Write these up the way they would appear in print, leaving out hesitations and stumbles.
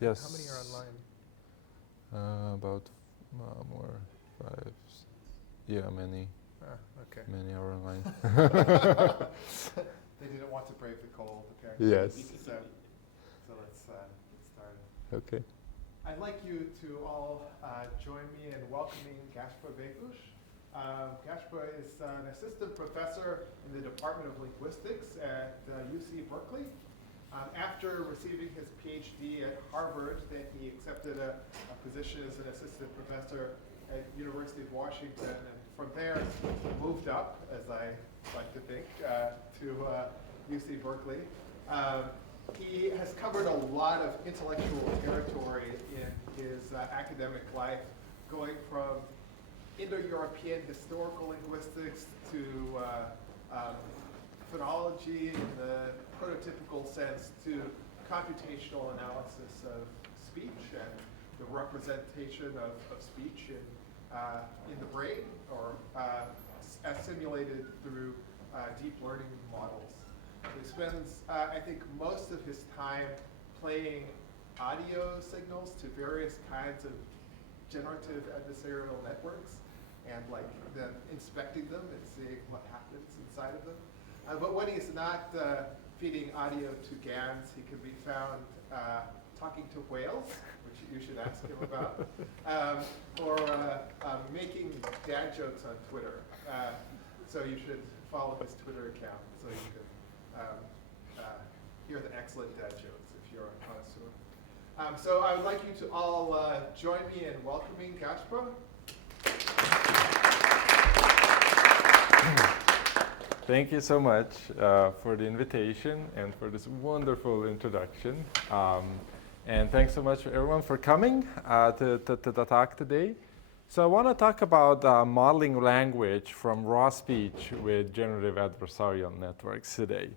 Yes. How many are online? About more 5. Yeah, many. Okay. Many are online. They didn't want to brave the cold, apparently. Yes. So let's get started. Okay. I'd like you to all join me in welcoming Gaspar Begush. Gaspar is an assistant professor in the Department of Linguistics at UC Berkeley. After receiving his PhD at Harvard, then he accepted a position as an assistant professor at University of Washington, and from there moved up, as I like to think, to UC Berkeley. He has covered a lot of intellectual territory in his academic life, going from Indo-European historical linguistics to phonology in the prototypical sense to computational analysis of speech and the representation of speech in the brain, or as simulated through deep learning models. He spends, I think, most of his time playing audio signals to various kinds of generative adversarial networks and then inspecting them and seeing what happens inside of them. But when he's not feeding audio to GANs, he can be found talking to whales, which you should ask him about, or making dad jokes on Twitter. So you should follow his Twitter account so you can hear the excellent dad jokes if you're a connoisseur. So I would like you to all join me in welcoming Gaspar. Thank you so much for the invitation and for this wonderful introduction. And thanks so much everyone for coming to the talk today. So I want to talk about modeling language from raw speech with generative adversarial networks today.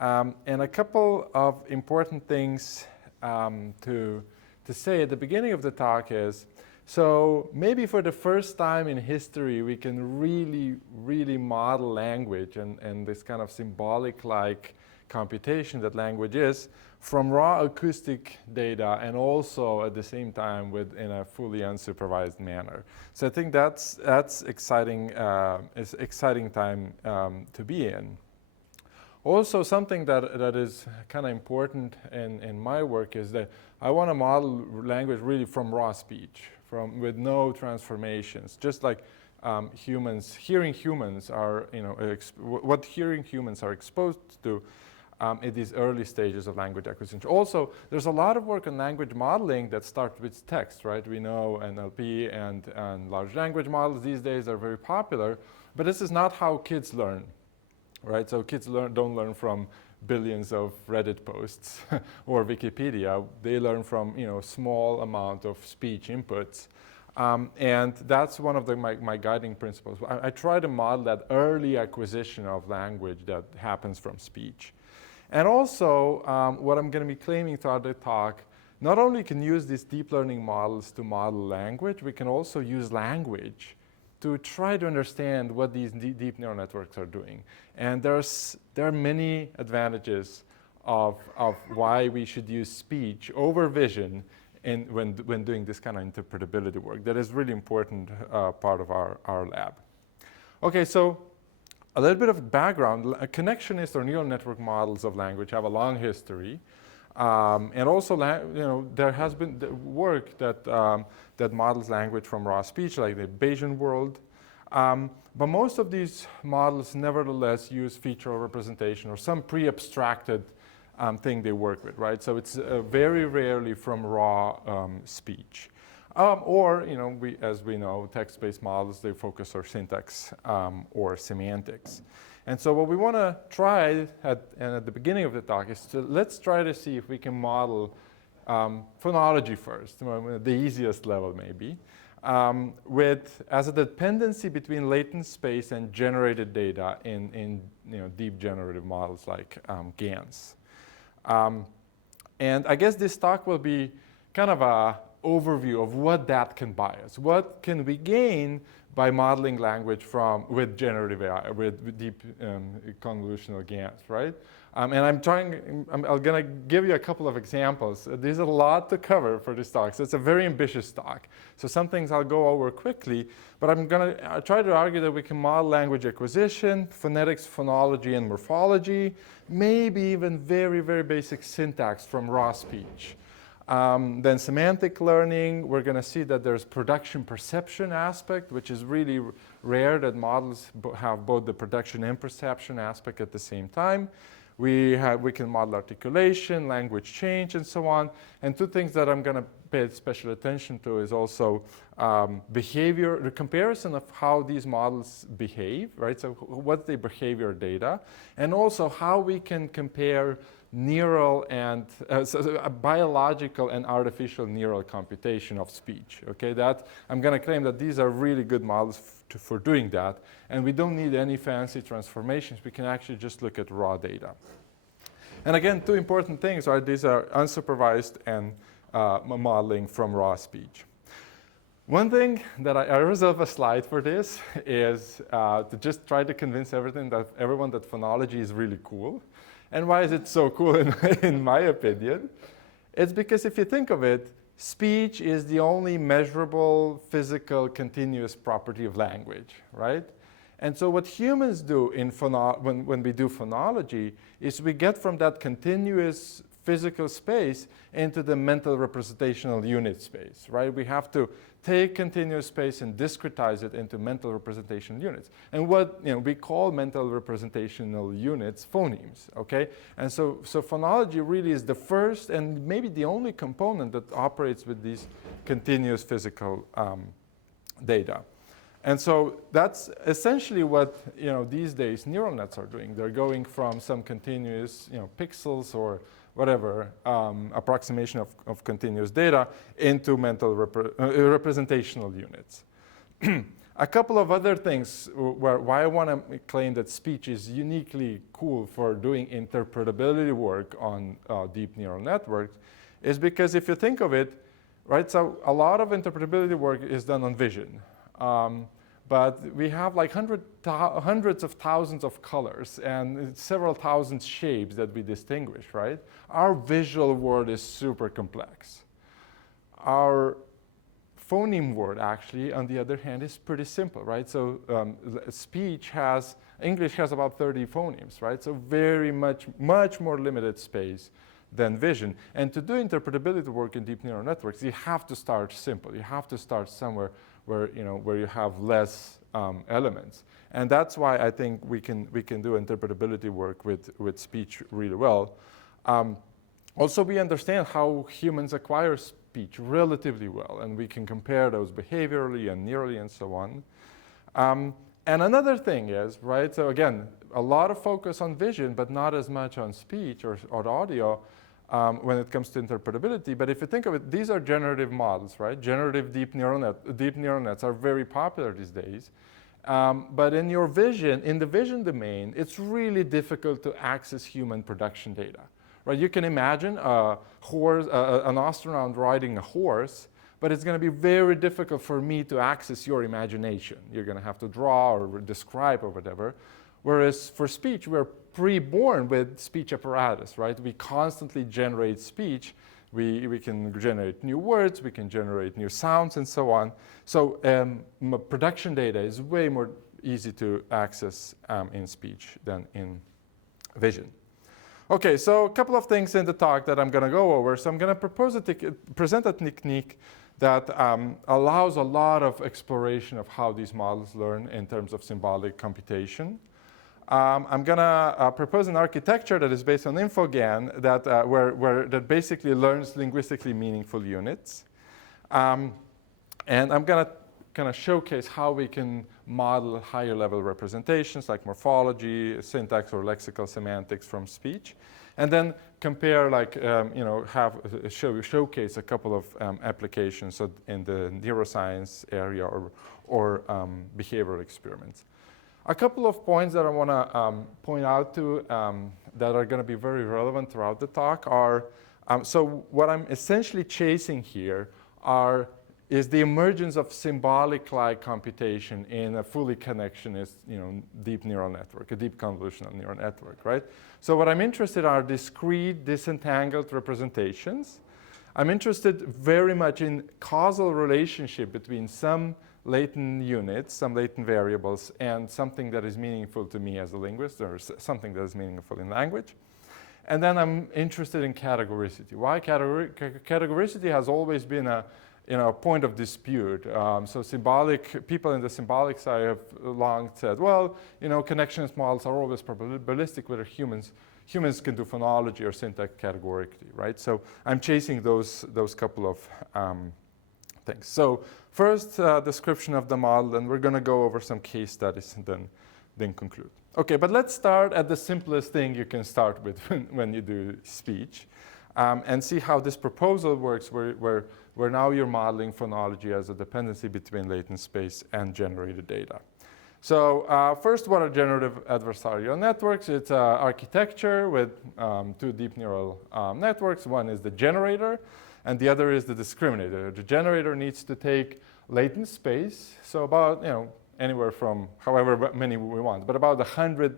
And a couple of important things to say at the beginning of the talk is, so maybe for the first time in history, we can really model language and this kind of symbolic-like computation that language is from raw acoustic data, and also at the same time in a fully unsupervised manner. So I think that's exciting. It's exciting time to be in. Also, something that is kind of important in my work is that I want to model language really from raw speech, with no transformations, just like hearing humans are, what hearing humans are exposed to at these early stages of language acquisition. Also, there's a lot of work on language modeling that starts with text, right? We know NLP and large language models these days are very popular, but this is not how kids learn, right? So kids don't learn from billions of Reddit posts or Wikipedia. They learn from small amount of speech inputs, and that's one of my guiding principles. I try to model that early acquisition of language that happens from speech. And also, what I'm going to be claiming throughout the talk, not only can use these deep learning models to model language, we can also use language to try to understand what these deep neural networks are doing. And there are many advantages of why we should use speech over vision when doing this kind of interpretability work. That is really important part of our lab. Okay, so a little bit of background. Connectionist or neural network models of language have a long history. And also, there has been work that models language from raw speech, like the Bayesian world. But most of these models nevertheless use feature representation or some pre-abstracted thing they work with, right? So it's very rarely from raw speech. Or, as we know, text-based models, they focus on syntax or semantics. And so what we want to try at the beginning of the talk is let's try to see if we can model phonology first, the easiest level maybe, as a dependency between latent space and generated data in deep generative models like GANs. And I guess this talk will be kind of a overview of what that can buy us. What can we gain by modeling language with generative AI, with deep convolutional GANs, right? And I'm going to give you a couple of examples. There's a lot to cover for this talk, so it's a very ambitious talk. So some things I'll go over quickly, but I'm going to try to argue that we can model language acquisition, phonetics, phonology, and morphology, maybe even very, very basic syntax from raw speech. Then semantic learning, we're going to see that there's production perception aspect, which is really rare that models have both the production and perception aspect at the same time. We can model articulation, language change, and so on. And two things that I'm going to pay special attention to is also behavior, the comparison of how these models behave, right? So what's the behavior data? And also how we can compare neural and a biological and artificial neural computation of speech. Okay, that I'm going to claim that these are really good models for doing that, and we don't need any fancy transformations. We can actually just look at raw data. And again, two important things are these are unsupervised and modeling from raw speech. One thing that I reserve a slide for this is to just try to convince everyone that phonology is really cool. And why is it so cool in my opinion? It's because if you think of it, speech is the only measurable, physical, continuous property of language, right? And so what humans do when we do phonology is we get from that continuous physical space into the mental representational unit space, right? We have to take continuous space and discretize it into mental representation units. And what we call mental representational units phonemes, okay? And so phonology really is the first and maybe the only component that operates with these continuous physical data. And so that's essentially what these days neural nets are doing. They're going from some continuous pixels or whatever approximation of continuous data into mental representational units. A couple of other things why I want to claim that speech is uniquely cool for doing interpretability work on deep neural networks is because if you think of it, right, so a lot of interpretability work is done on vision. But we have like hundreds of thousands of colors and several thousand shapes that we distinguish, right? Our visual world is super complex. Our phoneme word, actually, on the other hand, is pretty simple, right? So English has about 30 phonemes, right? So very much more limited space than vision. And to do interpretability work in deep neural networks, you have to start simple. You have to start somewhere where you have less elements. And that's why I think we can do interpretability work with speech really well. Also, we understand how humans acquire speech relatively well, and we can compare those behaviorally and neurally and so on. And another thing is, right, so again, a lot of focus on vision, but not as much on speech or audio when it comes to interpretability. But if you think of it, these are generative models, right? Generative deep neural nets are very popular these days. But in the vision domain, it's really difficult to access human production data. Right? You can imagine an astronaut riding a horse, but it's going to be very difficult for me to access your imagination. You're going to have to draw or describe or whatever. Whereas for speech, we're pre-born with speech apparatus, right? We constantly generate speech. We can generate new words, we can generate new sounds, and so on. So production data is way more easy to access in speech than in vision. Okay, so a couple of things in the talk that I'm going to go over. So I'm going to present a technique that allows a lot of exploration of how these models learn in terms of symbolic computation. I'm going to propose an architecture that is based on InfoGAN that basically learns linguistically meaningful units. And I'm going to kind of showcase how we can model higher level representations like morphology, syntax, or lexical semantics from speech. And then compare, showcase a couple of applications in the neuroscience area or behavioral experiments. A couple of points that I want to point out to that are going to be very relevant throughout the talk are, so what I'm essentially chasing here are is the emergence of symbolic-like computation in a fully connectionist, deep neural network, a deep convolutional neural network, right? So what I'm interested in are discrete, disentangled representations. I'm interested very much in causal relationship between some latent units, some latent variables, and something that is meaningful to me as a linguist, or something that is meaningful in language. And then I'm interested in categoricity. Why categoricity has always been a point of dispute. So people in the symbolic side have long said, well, connectionist models are always probabilistic, whether humans can do phonology or syntax categorically, right? So I'm chasing those couple of things. So first, description of the model, and we're going to go over some case studies and then conclude. Okay, but let's start at the simplest thing you can start with when you do speech, and see how this proposal works, where now you're modeling phonology as a dependency between latent space and generated data. So first, what are generative adversarial networks? It's an architecture with two deep neural networks. One is the generator, and the other is the discriminator. The generator needs to take latent space, so about anywhere from however many we want, but about 100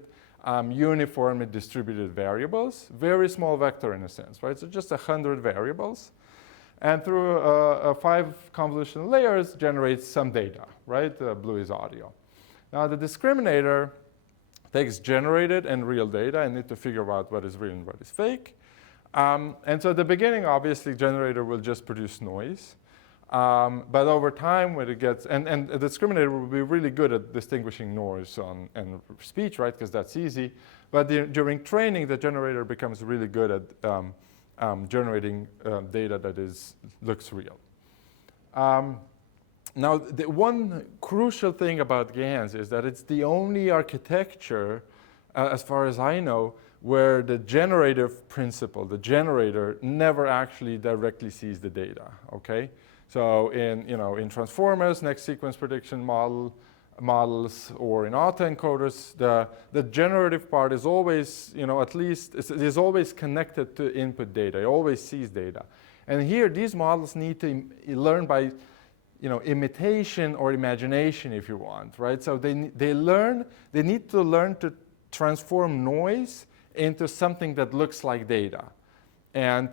uniformly distributed variables, very small vector in a sense, right? So just 100 variables. And through 5 convolutional layers generates some data, right? Blue is audio. Now the discriminator takes generated and real data and need to figure out what is real and what is fake. And so at the beginning, obviously, generator will just produce noise. But over time, when it gets, and the discriminator will be really good at distinguishing noise and speech, right? Because that's easy. But during training, the generator becomes really good at generating data that looks real. Now, the one crucial thing about GANs is that it's the only architecture, as far as I know, where the generative principle, the generator, never actually directly sees the data, okay? So in transformers, next sequence prediction models, or in autoencoders, the generative part is always, at least, is always connected to input data. It always sees data. And here, these models need to learn by, imitation or imagination, if you want, right? So they need to learn to transform noise into something that looks like data. And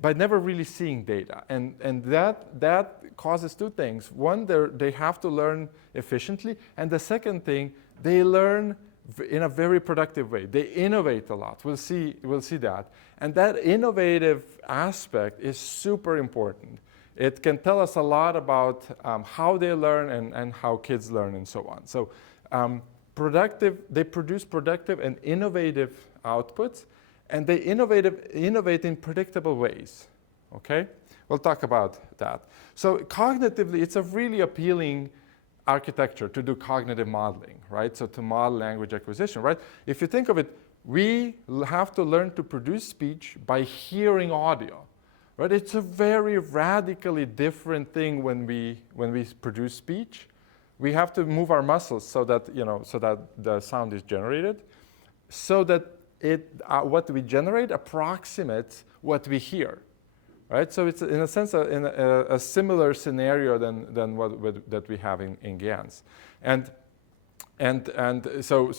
by never really seeing data. And that causes two things. One, they have to learn efficiently. And the second thing, they learn in a very productive way. They innovate a lot. We'll see that. And that innovative aspect is super important. It can tell us a lot about how they learn and how kids learn and so on. So they produce productive and innovative outputs. And they innovate in predictable ways, okay? We'll talk about that. So cognitively, it's a really appealing architecture to do cognitive modeling, right? So to model language acquisition, right? If you think of it, we have to learn to produce speech by hearing audio, right? It's a very radically different thing when we produce speech. We have to move our muscles so that the sound is generated, so that what we generate approximates what we hear, right? So it's in a sense a similar scenario than that we have in GANs, and so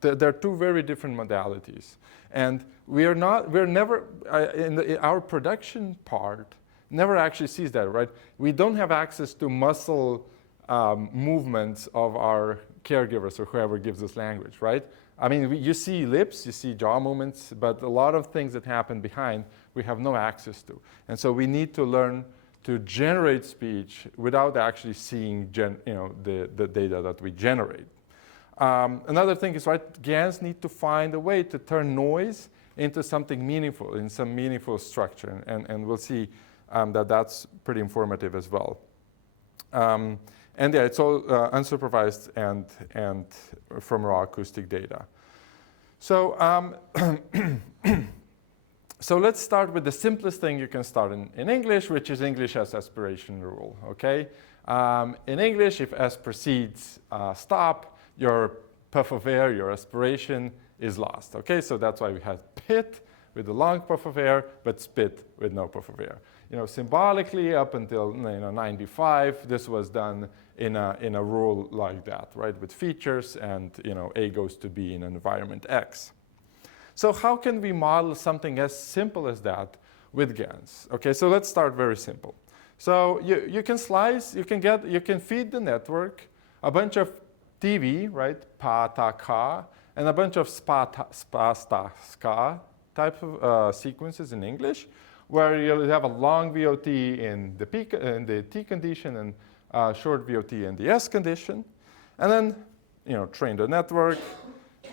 there are two very different modalities, and we're never in our production part never actually sees that, right? We don't have access to muscle movements of our caregivers or whoever gives us language, right? I mean, you see lips, you see jaw movements, but a lot of things that happen behind, we have no access to. And so we need to learn to generate speech without actually seeing the data that we generate. Another thing is, right, GANs need to find a way to turn noise into something meaningful, in some meaningful structure. And we'll see that that's pretty informative as well. And yeah, it's all unsupervised and from raw acoustic data. So, so let's start with the simplest thing you can start in English, which is English as aspiration rule, okay? In English, if S precedes stop, your puff of air, your aspiration is lost, okay? So that's why we had pit, with a long puff of air, but spit with no puff of air. Symbolically, up until 95, this was done in a rule like that, right, with features, and A goes to B in environment X. So how can we model something as simple as that with GANs? Okay, so let's start very simple. So you can slice, you can feed the network a bunch of TV, right, pa, ta, ka, and a bunch of spa, sta, ska type of sequences in English, where you'll have a long VOT in the T condition and short VOT in the S condition, and then train the network,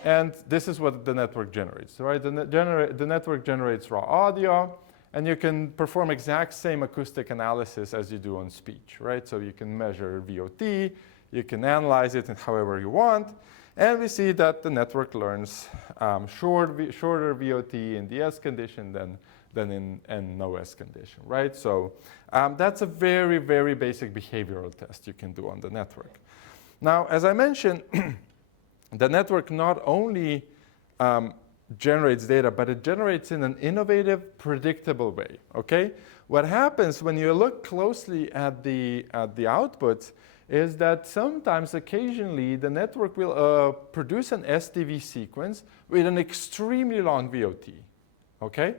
and this is what the network generates, right? The network generates raw audio, and you can perform exact same acoustic analysis as you do on speech, right? So you can measure VOT, you can analyze it in however you want, and we see that the network learns shorter VOT in the S condition than in no S condition, right? So that's a very, very basic behavioral test you can do on the network. Now, as I mentioned, the network not only generates data, but it generates in an innovative, predictable way, okay? What happens when you look closely at the outputs is that sometimes, occasionally, the network will produce an STV sequence with an extremely long VOT, okay?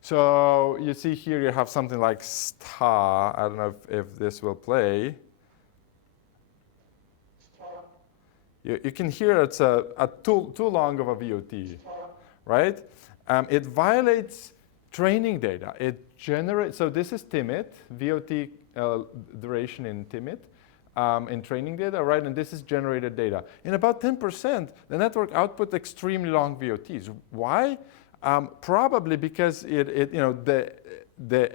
So you see here you have something like sta. I don't know if this will play. You can hear it's too long of a VOT, right? It violates training data. It generates, so this is timid, VOT duration in timid, in training data, right? And this is generated data. In about 10%, the network output extremely long VOTs. Why? Probably because the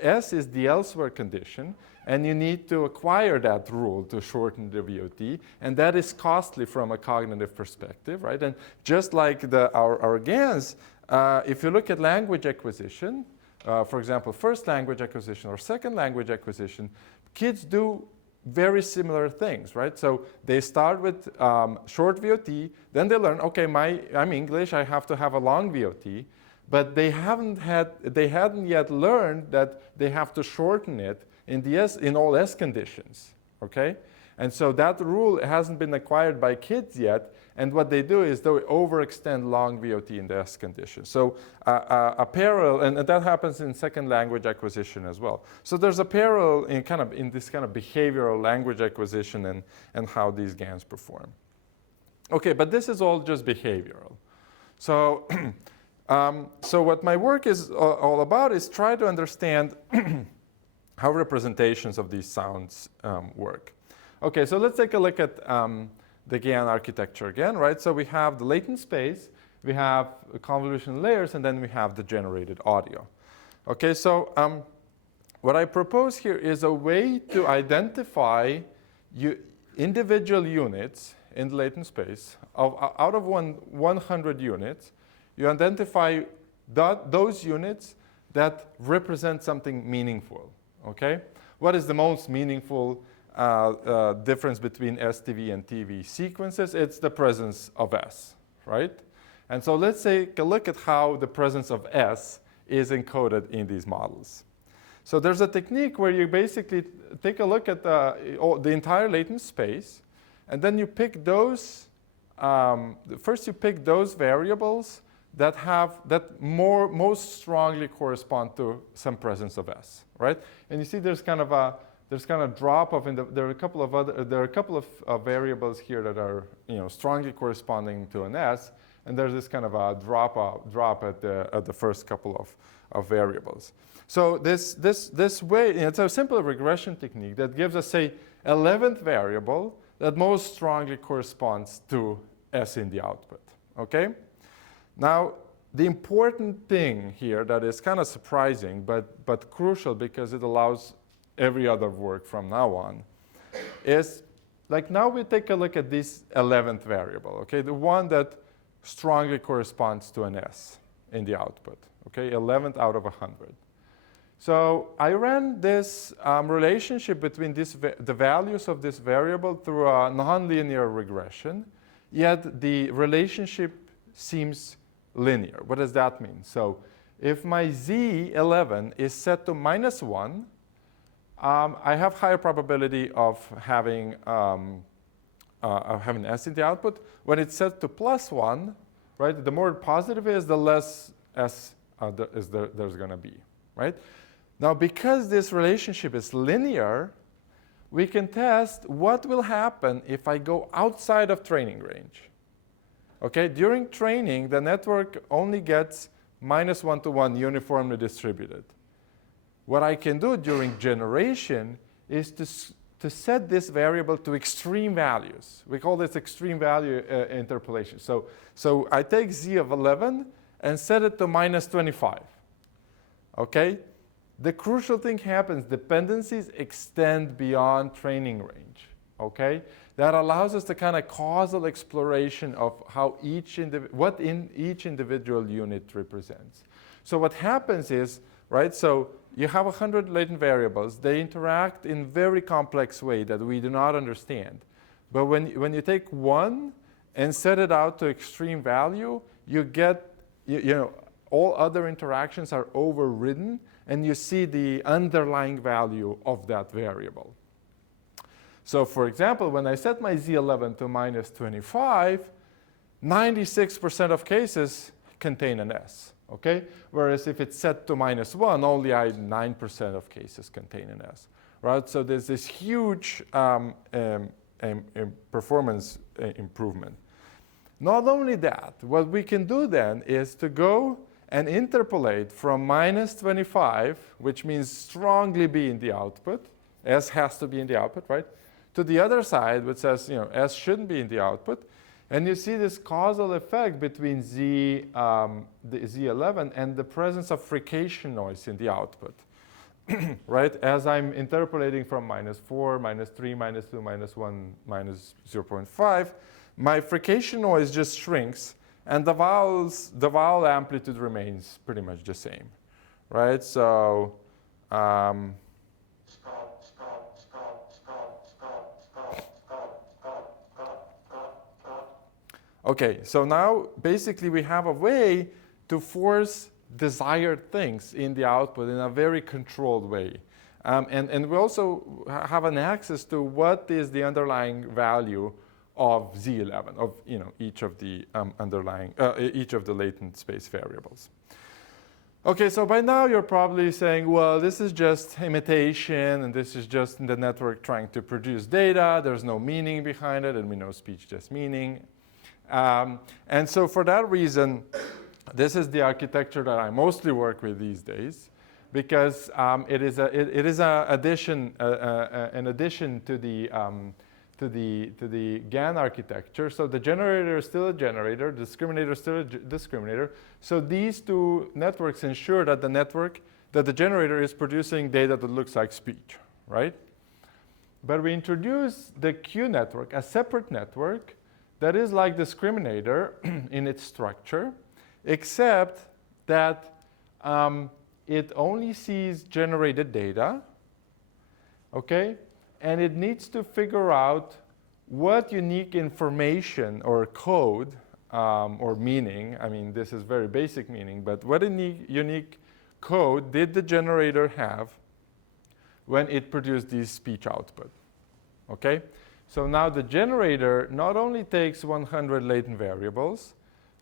S is the elsewhere condition, and you need to acquire that rule to shorten the VOT, and that is costly from a cognitive perspective, right? And just like our GANs, if you look at language acquisition, for example, first language acquisition or second language acquisition, kids do very similar things, right? So they start with short VOT, then they learn, okay, I'm English, I have to have a long VOT, but they hadn't yet learned that they have to shorten it in all S conditions, okay? And so that rule hasn't been acquired by kids yet, and what they do is they overextend long VOT in the S condition. So a parallel, and that happens in second language acquisition as well. So there's a parallel in this kind of behavioral language acquisition and how these GANs perform. Okay, but this is all just behavioral. So, so what my work is all about is try to understand how representations of these sounds work. Okay, so let's take a look at the GAN architecture again, right? So we have the latent space, we have convolution layers, and then we have the generated audio. Okay, so what I propose here is a way to identify individual units in the latent space. Out of 100 units, you identify those units that represent something meaningful, okay? What is the most meaningful difference between STV and TV sequences? It's the presence of S, right? And so let's take a look at how the presence of S is encoded in these models. So there's a technique where you basically take a look at the entire latent space, and then you pick those, first you pick those variables that most strongly correspond to some presence of S, right? And you see there's kind of a drop off there are a couple of variables here that are strongly corresponding to an S, and there's this kind of a drop at the first couple of variables. So this way, it's a simple regression technique that gives us, say, 11th variable that most strongly corresponds to S in the output, okay? Now, the important thing here that is kind of surprising, but crucial because it allows every other work from now on, is like now we take a look at this 11th variable, okay? The one that strongly corresponds to an S in the output, okay? 11th out of 100. So I ran this relationship between the values of this variable through a nonlinear regression, yet the relationship seems linear. What does that mean? So if my Z11 is set to -1, I have higher probability of having S in the output. When it's set to +1, right, the more positive it is, the less S there's going to be, right? Now, because this relationship is linear, we can test what will happen if I go outside of training range. Okay, during training, the network only gets -1 to 1 uniformly distributed. What I can do during generation is to set this variable to extreme values. We call this extreme value interpolation. So I take Z of 11 and set it to -25. Okay? The crucial thing happens, dependencies extend beyond training range. Okay? That allows us the kind of causal exploration of how what in each individual unit represents. So what happens is, right, so you have 100 latent variables. They interact in very complex way that we do not understand. But when you take one and set it out to extreme value, you get, all other interactions are overridden, and you see the underlying value of that variable. So for example, when I set my Z11 to -25, 96% of cases contain an S. Okay? Whereas if it's set to -1, only 9% of cases contain an S. Right? So there's this huge performance improvement. Not only that, what we can do then is to go and interpolate from -25, which means strongly be in the output. S has to be in the output, right? To the other side, which says, S shouldn't be in the output. And you see this causal effect between the Z11 and the presence of frication noise in the output. Right? As I'm interpolating from -4, -3, -2, -1, -0.5, my frication noise just shrinks, and the vowel amplitude remains pretty much the same. Right? So okay, so now basically we have a way to force desired things in the output in a very controlled way. And we also have an access to what is the underlying value of Z11, of each of the each of the latent space variables. Okay, so by now you're probably saying, well, this is just imitation, and this is just the network trying to produce data. There's no meaning behind it, and we know speech just meaning. And so for that reason, this is the architecture that I mostly work with these days, because it is an addition to the GAN architecture. So the generator is still a generator, the discriminator is still a discriminator. So these two networks ensure that the generator is producing data that looks like speech, right? But we introduce the Q network, a separate network that is like discriminator in its structure, except that it only sees generated data, okay? And it needs to figure out what unique information or code or meaning, I mean, this is very basic meaning, but what unique code did the generator have when it produced this speech output, okay? So now the generator not only takes 100 latent variables,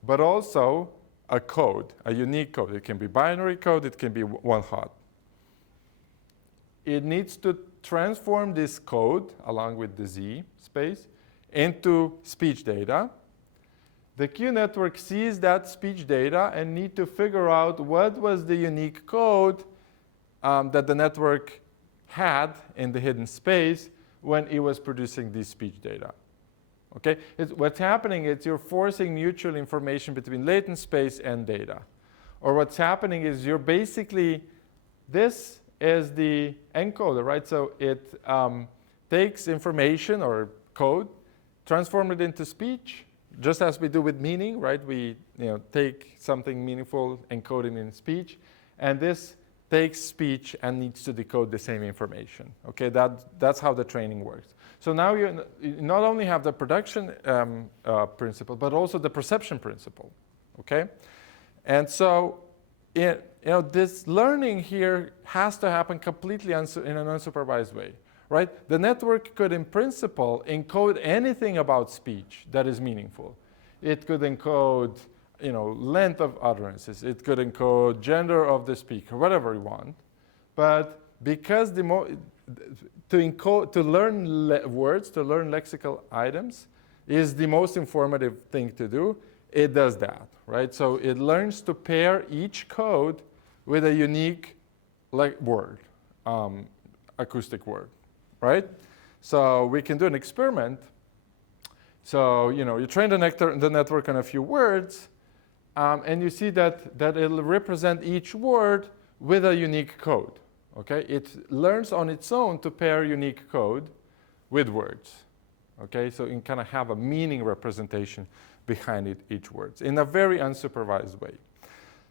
but also a code, a unique code. It can be binary code, it can be one hot. It needs to transform this code, along with the Z space, into speech data. The Q network sees that speech data and need to figure out what was the unique code that the network had in the hidden space when it was producing this speech data. Okay? What's happening is you're forcing mutual information between latent space and data. Or what's happening is you're basically, this is the encoder, right? So it takes information or code, transform it into speech, just as we do with meaning, right? We take something meaningful, encode it in speech, and this takes speech and needs to decode the same information. Okay, that's how the training works. So now you not only have the production principle, but also the perception principle. Okay, and so this learning here has to happen completely in an unsupervised way, right? The network could, in principle, encode anything about speech that is meaningful. It could encode, length of utterances. It could encode gender of the speaker, whatever you want. But because to learn words, to learn lexical items, is the most informative thing to do, it does that, right? So it learns to pair each code with a unique word, acoustic word, right? So we can do an experiment. So, you train the network on a few words, and you see that it'll represent each word with a unique code, okay? It learns on its own to pair unique code with words, okay? So you can kind of have a meaning representation behind each word in a very unsupervised way.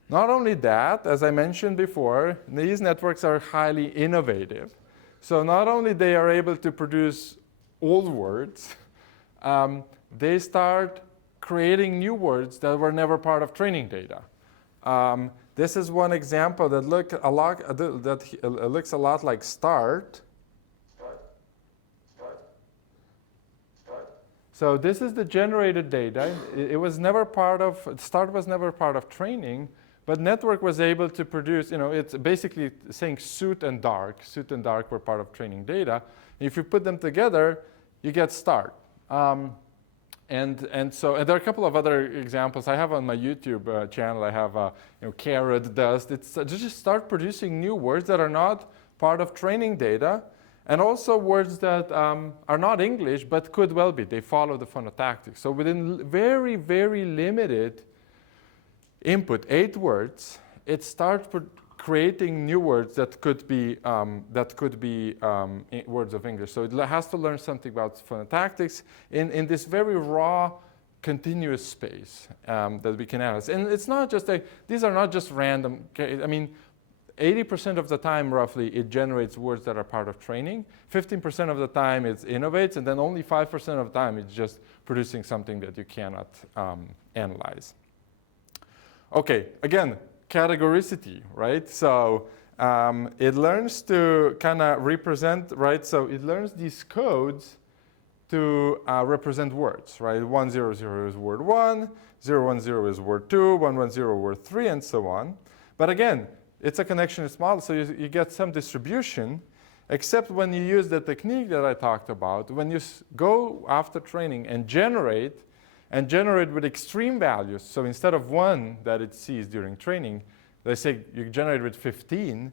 Not only that, as I mentioned before, these networks are highly innovative. So not only they are able to produce old words, they start creating new words that were never part of training data. This is one example that looks a lot like start. So this is the generated data. It was never part of, start was never part of training, but network was able to produce, it's basically saying suit and dark. Suit and dark were part of training data. If you put them together, you get start. And there are a couple of other examples. I have on my YouTube channel, I have carrot dust. It's just start producing new words that are not part of training data, and also words that are not English, but could well be. They follow the phonotactics. So within very, very limited input, 8 words, it starts creating new words that could be words of English. So it has to learn something about phonotactics in this very raw, continuous space that we can analyze. And it's not just these are not just random. I mean, 80% of the time, roughly, it generates words that are part of training. 15% of the time, it innovates, and then only 5% of the time, it's just producing something that you cannot analyze. Okay, again, categoricity, right? So it learns to kind of represent, right? So it learns these codes to represent words, right? 100 is word 1, 010 is word 2, 110 word 3, and so on. But again, it's a connectionist model, so you get some distribution, except when you use the technique that I talked about. When you go after training and generate with extreme values, so instead of 1 that it sees during training, let's say you generate with 15,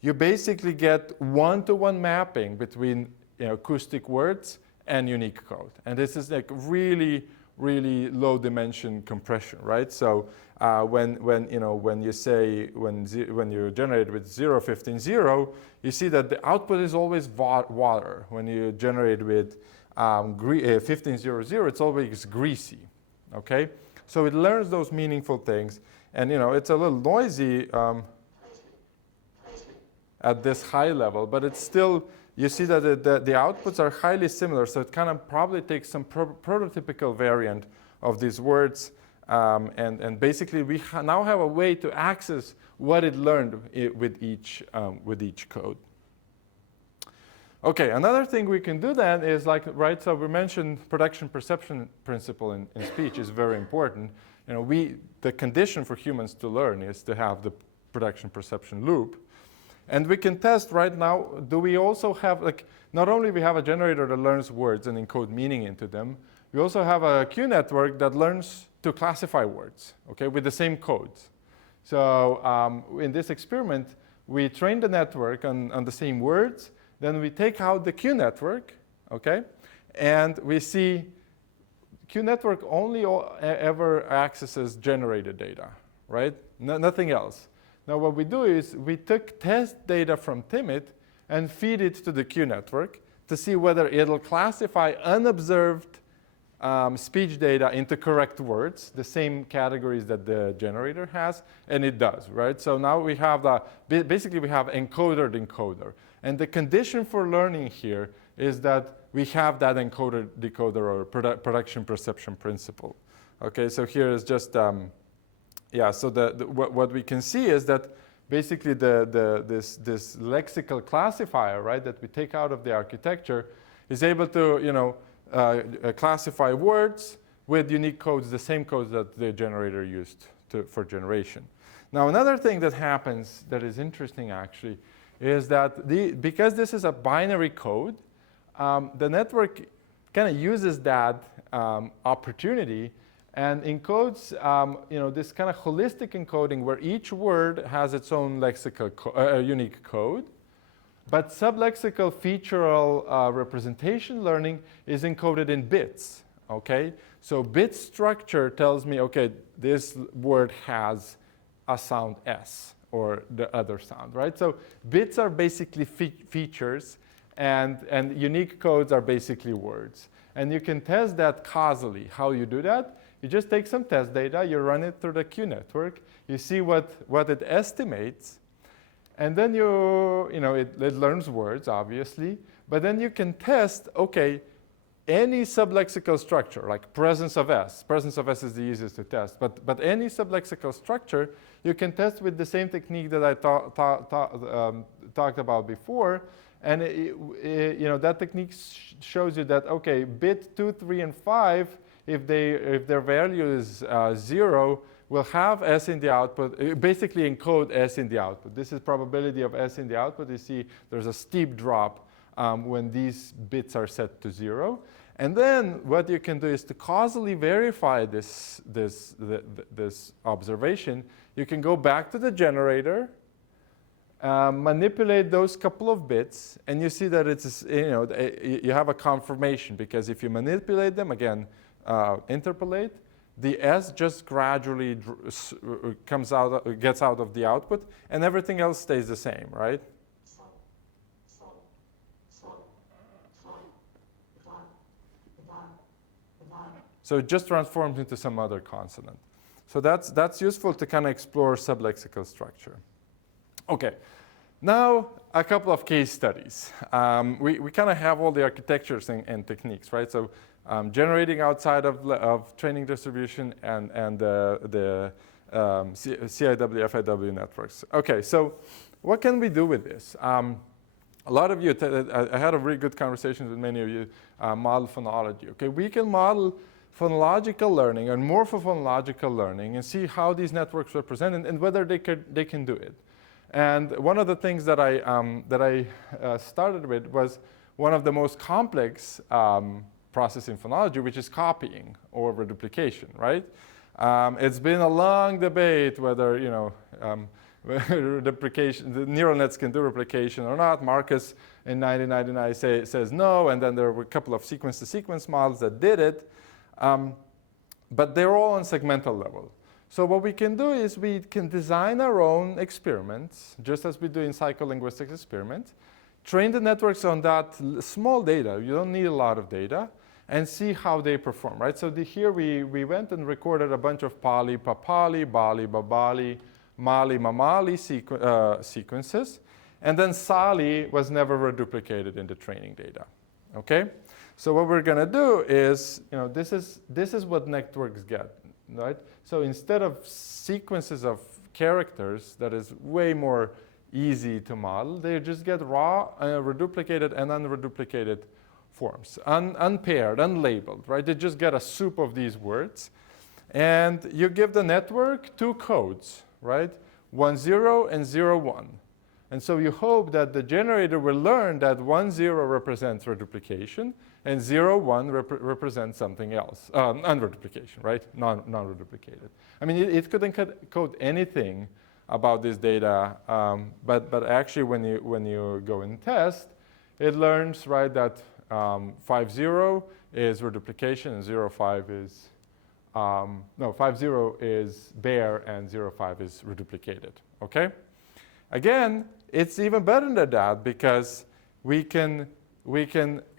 you basically get one-to-one mapping between acoustic words and unique code. And this is like really, really low dimension compression, right? So when you generate with 0, 15, 0, you see that the output is always water. When you generate with 15, 0, 0, it's always greasy, okay? So it learns those meaningful things. And it's a little noisy at this high level, but it's still, you see that the outputs are highly similar, so it kind of probably takes some prototypical variant of these words, and basically we now have a way to access what it learned with each code. Okay, another thing we can do then is so we mentioned production perception principle in speech is very important. The condition for humans to learn is to have the production perception loop. And we can test right now, do we also have, not only we have a generator that learns words and encode meaning into them, we also have a Q network that learns to classify words, okay, with the same codes. So in this experiment, we train the network on the same words, then we take out the Q network, okay, and we see Q network only ever accesses generated data, right? Nothing else. Now what we do is we took test data from Timid and feed it to the Q network to see whether it'll classify unobserved speech data into correct words, the same categories that the generator has, and it does, right? So now we have basically we have encoder-decoder. And the condition for learning here is that we have that encoder-decoder or production perception principle. Okay, so here is just Yeah, so what we can see is that basically this lexical classifier, right, that we take out of the architecture is able to, you know, classify words with unique codes, the same codes that the generator used for generation. Now, another thing that happens that is interesting actually is that because this is a binary code, the network kind of uses that opportunity and encodes, you know, this kind of holistic encoding where each word has its own lexical unique code. But sublexical featural representation learning is encoded in bits, okay? So bit structure tells me, okay, this word has a sound S or the other sound, right? So bits are basically features and unique codes are basically words. And you can test that causally. How you do that? You just take some test data, you run it through the Q network, you see what it estimates, and then you know, it learns words, obviously, but then you can test, okay, any sublexical structure, like presence of S. Presence of S is the easiest to test, but any sublexical structure, you can test with the same technique that I talked about before, and you know, that technique shows you that, okay, bit 2, 3, and 5, if their value is 0, will have S in the output, basically encode S in the output. This is probability of S in the output. You see there's a steep drop when these bits are set to 0. And then what you can do is to causally verify this observation. You can go back to the generator, manipulate those couple of bits, and you see that it's, you know, you have a confirmation, because if you manipulate them, again, interpolate, the S just gradually gets out of the output, and everything else stays the same, right? So it just transforms into some other consonant. So that's useful to kind of explore sublexical structure. Okay, now a couple of case studies. We kind of have all the architectures and techniques, right? So generating outside of training distribution and the CIW, FIW networks. Okay, so what can we do with this? A lot of you, I had a really good conversation with many of you, model phonology. Okay, we can model phonological learning and morphophonological learning and see how these networks represent and whether they can do it. And one of the things that I started with was one of the most complex process in phonology, which is copying or reduplication, right? It's been a long debate whether, you know, replication, the neural nets can do replication or not. Marcus in 1999 says no, and then there were a couple of sequence-to-sequence models that did it. But they're all on segmental level. So what we can do is we can design our own experiments, just as we do in psycholinguistics experiments, train the networks on that small data. You don't need a lot of data, and see how they perform, right? So here we went and recorded a bunch of Pali, Papali, Bali, Babali, Mali, Mamali sequences, and then Sali was never reduplicated in the training data, okay? So what we're gonna do is, you know, this is what networks get, right? So instead of sequences of characters that is way more easy to model, they just get raw, reduplicated and unreduplicated forms, unpaired, unlabeled, right? They just get a soup of these words. And you give the network 2 codes, right? 1, 0 and 0, 1. And so you hope that the generator will learn that 1, 0 represents reduplication and 0, 1 represents something else, unreduplication, right? Non-reduplicated. I mean, it could encode anything about this data, but actually when you go and test, it learns, right, that 5, 0 is reduplication and 0, 5 is, 5, 0 is bare and 0, 5 is reduplicated, okay? Again, it's even better than that because we can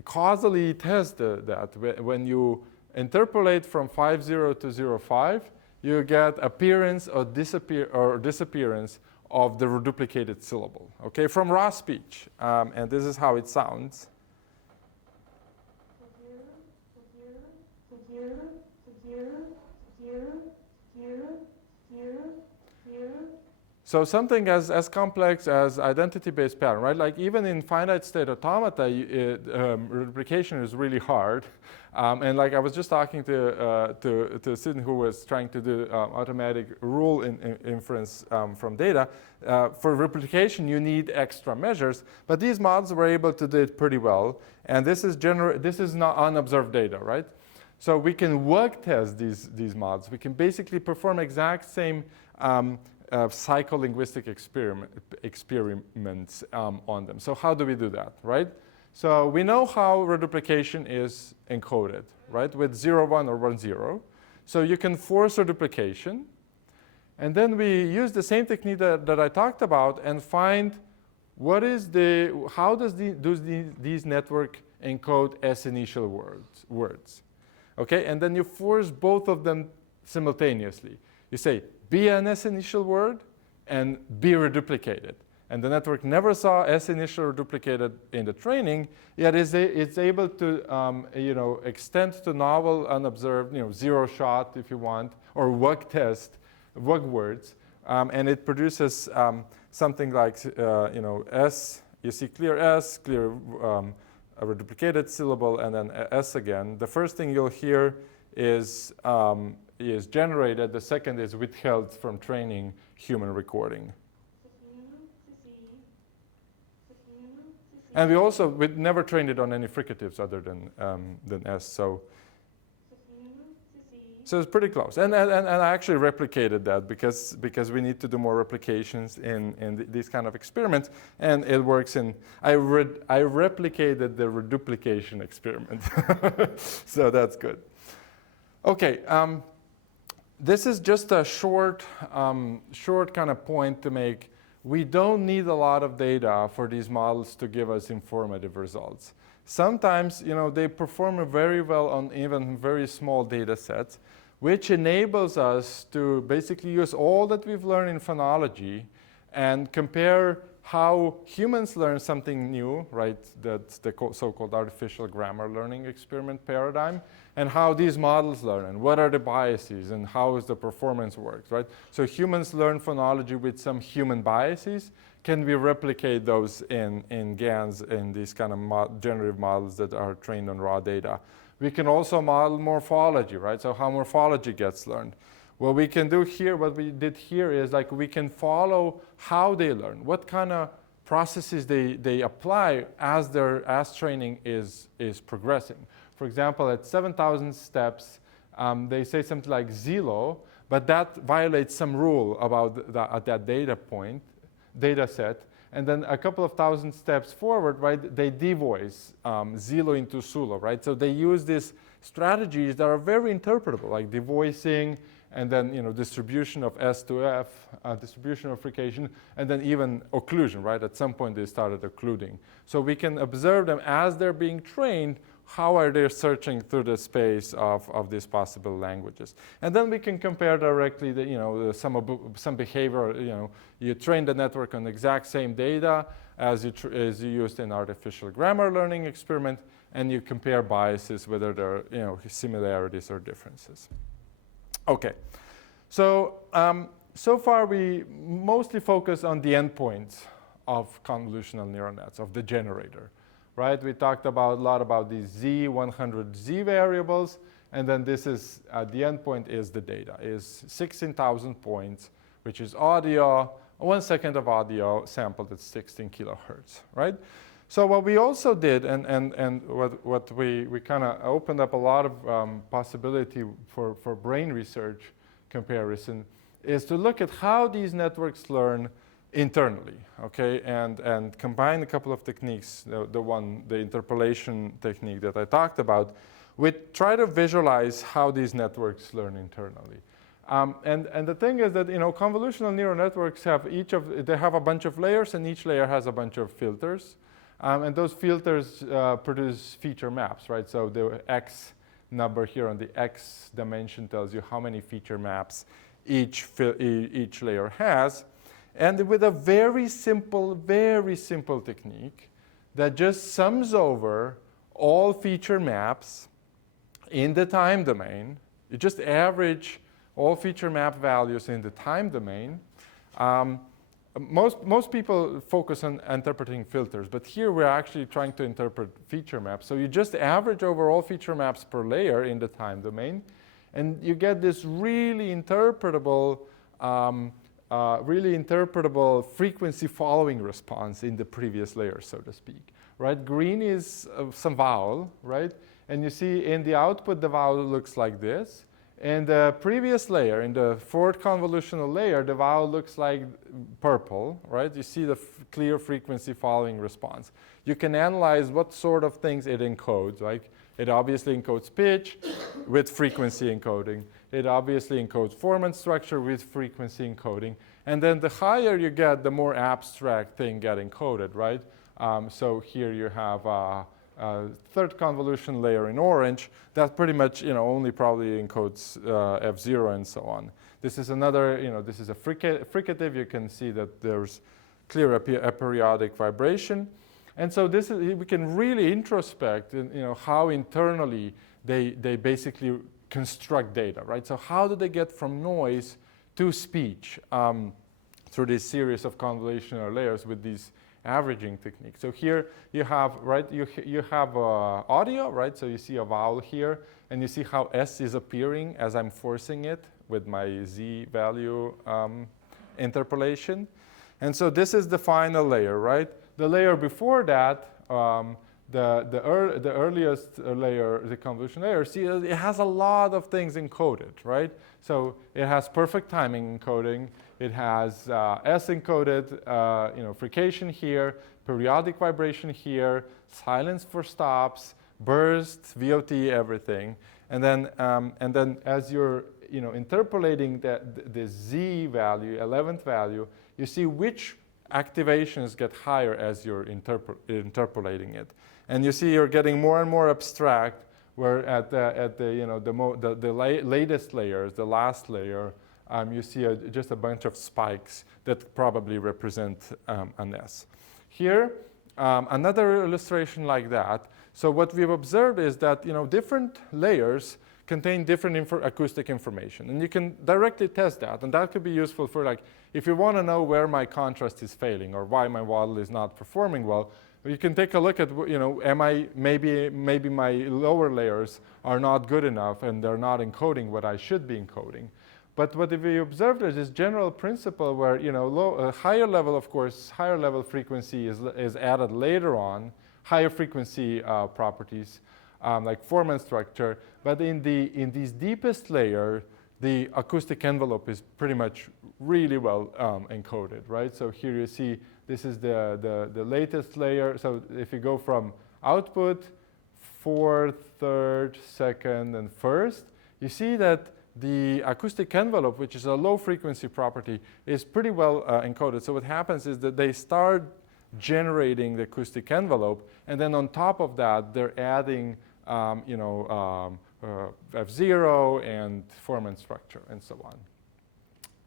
causally test that. When you interpolate from 5, 0 to 0, 5, you get appearance or disappearance of the reduplicated syllable, okay, from raw speech. And this is how it sounds. So something as complex as identity-based pattern, right? Like even in finite state automata, replication is really hard. And like I was just talking to a student who was trying to do automatic rule inference from data. For replication, you need extra measures, but these models were able to do it pretty well. And this is not unobserved data, right? So we can work test these models. We can basically perform exact same psycholinguistic experiments on them. So how do we do that, right? So we know how reduplication is encoded, right, with 0, 1 or 1, 0. So you can force reduplication. And then we use the same technique that I talked about and find how does these network encode S initial words. Okay, and then you force both of them simultaneously. You say, be an S initial word and be reduplicated. And the network never saw S initial reduplicated in the training, yet it's able to extend to novel, unobserved, zero shot if you want, or WUG test, WUG words. And it produces something like, S, you see clear S, clear a reduplicated syllable, and then S again. The first thing you'll hear is generated. The second is withheld from training human recording. And we never trained it on any fricatives other than S. So it's pretty close. And I actually replicated that because we need to do more replications in these kind of experiments. And it works I replicated the reduplication experiment. So that's good. Okay. This is just a short kind of point to make. We don't need a lot of data for these models to give us informative results. Sometimes, they perform very well on even very small data sets, which enables us to basically use all that we've learned in phonology and compare how humans learn something new, right? That's the so-called artificial grammar learning experiment paradigm, and how these models learn, and what are the biases, and how is the performance works, right? So humans learn phonology with some human biases. Can we replicate those in GANs, in these kind of generative models that are trained on raw data? We can also model morphology, right? So how morphology gets learned. What we can do here, what we did here is like we can follow how they learn, what kind of processes they apply as training is progressing. For example, at 7,000 steps, they say something like zero, but that violates some rule about that data set. And then a couple of thousand steps forward, right, they devoice zero into sulo, right? So they use these strategies that are very interpretable, like devoicing, and then distribution of S to F, distribution of frication, and then even occlusion, right? At some point they started occluding. So we can observe them as they're being trained. How are they searching through the space of these possible languages? And then we can compare directly some behavior. You train the network on the exact same data as you used in artificial grammar learning experiment, and you compare biases, whether there are similarities or differences. Okay, so so far we mostly focus on the endpoints of convolutional neural nets, of the generator, right? We talked a lot about these Z100Z variables, and then this is, the endpoint is the data, is 16,000 points, which is audio, 1 second of audio sampled at 16 kilohertz, right? So what we also did, and what we kind of opened up a lot of possibility for brain research comparison, is to look at how these networks learn internally, okay, and combine a couple of techniques, the interpolation technique that I talked about, we try to visualize how these networks learn internally. And the thing is that convolutional neural networks have they have a bunch of layers, and each layer has a bunch of filters. And those filters produce feature maps, right? So the X number here on the X dimension tells you how many feature maps each layer has. And with a very simple technique that just sums over all feature maps in the time domain, you just average all feature map values in the time domain, most people focus on interpreting filters, but here we're actually trying to interpret feature maps. So you just average over all feature maps per layer in the time domain, and you get this really interpretable frequency following response in the previous layer, so to speak. Right? Green is some vowel, right? And you see in the output the vowel looks like this. In the previous layer, in the fourth convolutional layer, the vowel looks like purple, right? You see the clear frequency following response. You can analyze what sort of things it encodes, right? It obviously encodes pitch with frequency encoding. It obviously encodes form and structure with frequency encoding. And then the higher you get, the more abstract thing get encoded, right? So here you have third convolution layer in orange that pretty much only probably encodes F0 and so on. This is another, this is a fricative. You can see that there's clear aperiodic vibration. And so this is, we can really introspect how internally they basically construct data, right? So how do they get from noise to speech through this series of convolutional layers with these averaging technique. So here you have, right, you have audio, right? So you see a vowel here, and you see how S is appearing as I'm forcing it with my Z value interpolation. And so this is the final layer, right? The layer before that, the earliest layer, the convolution layer, see, it has a lot of things encoded, right? So it has perfect timing encoding. It has S encoded, frication here, periodic vibration here, silence for stops, bursts, VOT, everything. And then as you're interpolating the Z value, 11th value, you see which activations get higher as you're interpolating it. And you see you're getting more and more abstract, where at the latest layers, the last layer, you see just a bunch of spikes that probably represent an S. Here, another illustration like that. So what we've observed is that different layers contain different acoustic information, and you can directly test that, and that could be useful for, like, if you want to know where my contrast is failing or why my model is not performing well. You can take a look at, maybe my lower layers are not good enough and they're not encoding what I should be encoding. But what we observed is this general principle where, higher level, of course, higher level frequency is added later on, higher frequency properties like form and structure. But in these deepest layer, the acoustic envelope is pretty much really well encoded, right? So here you see this is the latest layer. So if you go from output, fourth, third, second, and first, you see that the acoustic envelope, which is a low frequency property, is pretty well encoded. So what happens is that they start generating the acoustic envelope, and then on top of that, they're adding F0 and form and structure and so on.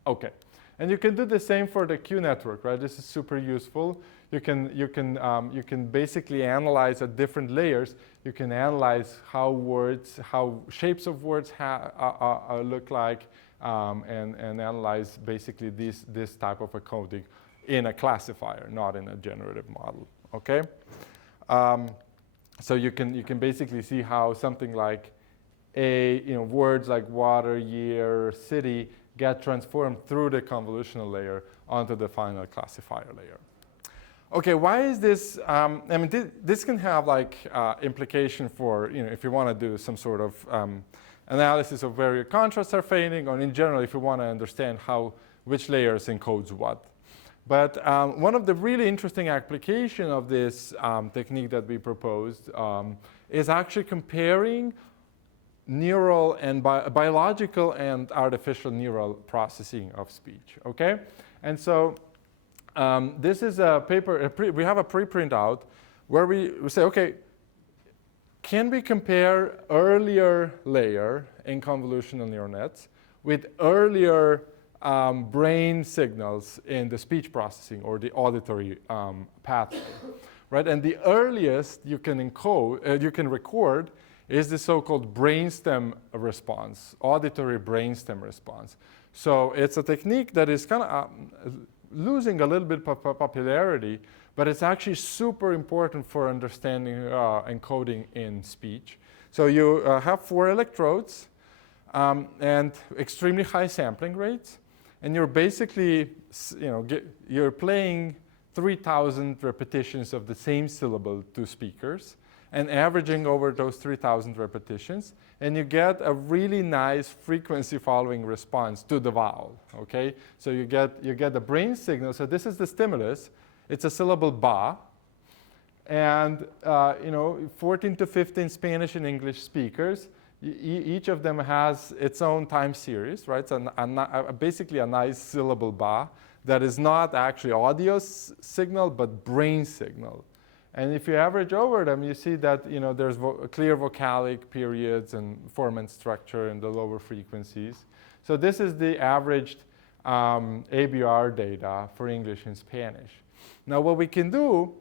Okay, and you can do the same for the Q network, right? This is super useful. You can basically analyze at different layers. You can analyze how shapes of words look like, and analyze basically this type of encoding in a classifier, not in a generative model. Okay, so you can basically see how something like words like water, year, city get transformed through the convolutional layer onto the final classifier layer. Okay, why is this? This can have like implication for if you want to do some sort of analysis of where your contrasts are failing, or in general, if you want to understand which layers encodes what. But one of the really interesting application of this technique that we proposed is actually comparing neural and biological and artificial neural processing of speech. Okay, and so this is a paper. We have a preprint out where we say, okay, can we compare earlier layer in convolutional neural nets with earlier brain signals in the speech processing or the auditory pathway, right? And the earliest you can record is the so-called brainstem response, auditory brainstem response. So it's a technique that is kind of losing a little bit of popularity, but it's actually super important for understanding encoding in speech. So you have 4 electrodes and extremely high sampling rates, and you're basically, you're playing 3,000 repetitions of the same syllable to speakers and averaging over those 3,000 repetitions, and you get a really nice frequency following response to the vowel, okay? So you get the brain signal. So this is the stimulus. It's a syllable ba, and 14 to 15 Spanish and English speakers, each of them has its own time series, right? So basically a nice syllable ba that is not actually audio signal, but brain signal. And if you average over them, you see that there's clear vocalic periods and form and structure in the lower frequencies. So this is the averaged ABR data for English and Spanish. Now what we can do